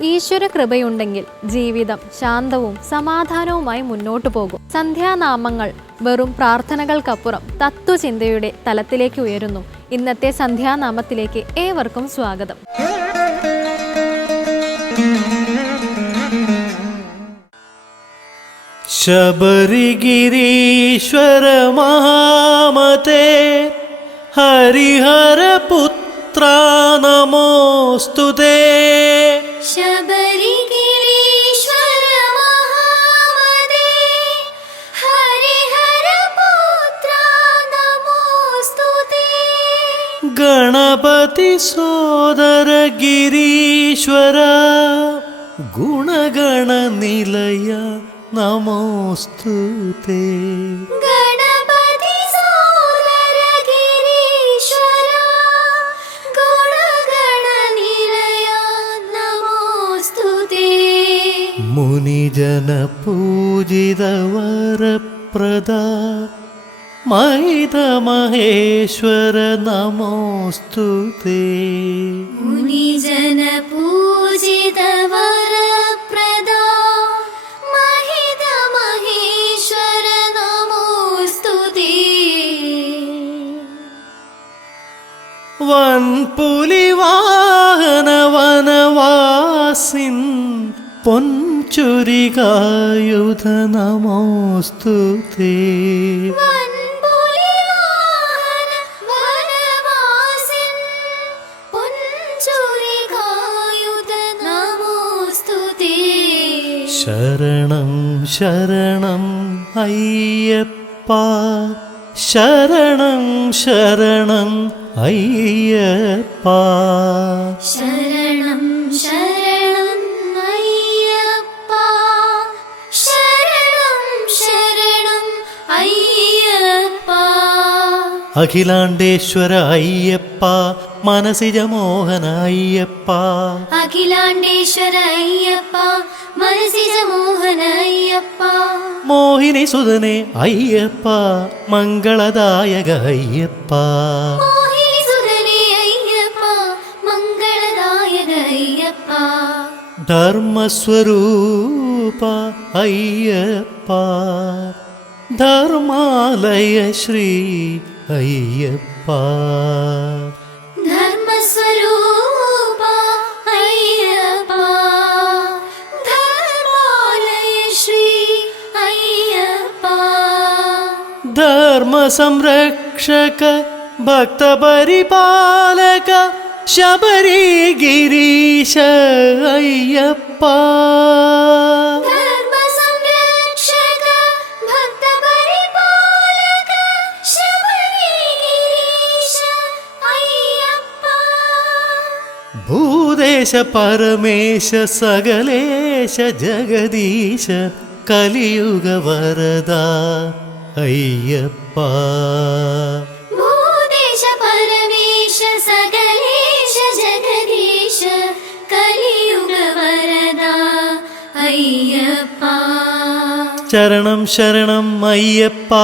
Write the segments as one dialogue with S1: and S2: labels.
S1: ഈശ്വര കൃപയുണ്ടെങ്കിൽ ജീവിതം ശാന്തവും സമാധാനവുമായി മുന്നോട്ടു പോകും. സന്ധ്യാനാമങ്ങൾ വെറും പ്രാർത്ഥനകൾക്കപ്പുറം തത്വചിന്തയുടെ തലത്തിലേക്ക് ഉയരുന്നു. ഇന്നത്തെ സന്ധ്യാനാമത്തിലേക്ക് ഏവർക്കും സ്വാഗതം.
S2: ശബരിഗിരീശ്വര മഹാമതേ ഹരിഹരപുത്ര നമോസ്തുതേ.
S3: श्व हरि हरि
S2: नमोऽस्तु ते। गणपति सोदर गिरीश्वर गुणगणनिलय
S3: नमोऽस्तु ते। മുനിജനപൂജിതവരപ്രദ മഹിതമഹേശ്വര നമോസ്തു തേ.
S2: മുനിജനപൂജിതവരപ്രദ മഹിതമഹേശ്വര നമോസ്തു തേ.
S3: വൻപുലിവാഹനവനവാസിൻ പൊൻ ചുരികായുധ നമോസ്തു
S2: ശരണം ശരണം അയ്യപ്പ. ശരണം ശരണം അയ്യപ്പ.
S3: ശരണം
S2: അഖിലാണ്ടേശ്വര അയ്യപ്പ മനസിജ മോഹന അയ്യപ്പ
S3: അഖിലാണ്ടേശ്വര അയ്യപ്പ മനസിജ മോഹന അയ്യപ്പ
S2: മോഹിനി സുതനെ അയ്യപ്പ മംഗളദായക അയ്യപ്പ
S3: മോഹിനി സുതനെ അയ്യപ്പ മംഗളദായക അയ്യപ്പ
S2: ധർമ്മസ്വരൂപ അയ്യപ്പ. ധർമാലയ ശ്രീ അയ്യപ്പ.
S3: ധർമ്മസ്വരൂപ അയ്യപ്പ. ധർമാലയ ശ്രീ അയ്യപ്പ.
S2: ധർമ്മ സംരക്ഷക ഭക്തപരിപാലക ശബരി ഗിരീശ അയ്യപ്പ ഭൂദേശ പരമേശ സകലേശ ജഗദീശ കലിയുഗ വരദ അയ്യപ്പ.
S3: ഭൂദേശ പരമേശ സകലേശ ജഗദീശ കലിയുഗ വരദ അയ്യപ്പ.
S2: ശരണം ശരണം അയ്യപ്പ.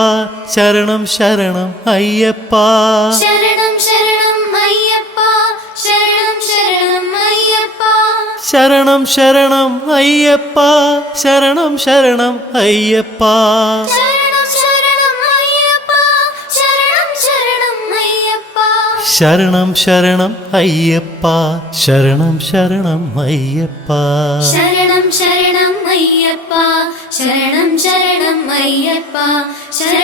S2: ശരണം ശരണം അയ്യപ്പ.
S3: ശരണം ശരണം അയ്യപ്പ. ശരണം ശരണം അയ്യപ്പ.
S2: ശരണം ശരണം അയ്യപ്പ. ശരണം ശരണം അയ്യപ്പ.
S3: ശരണം ശരണം അയ്യപ്പ. ശരണം ശരണം അയ്യപ്പ.
S2: ശരണം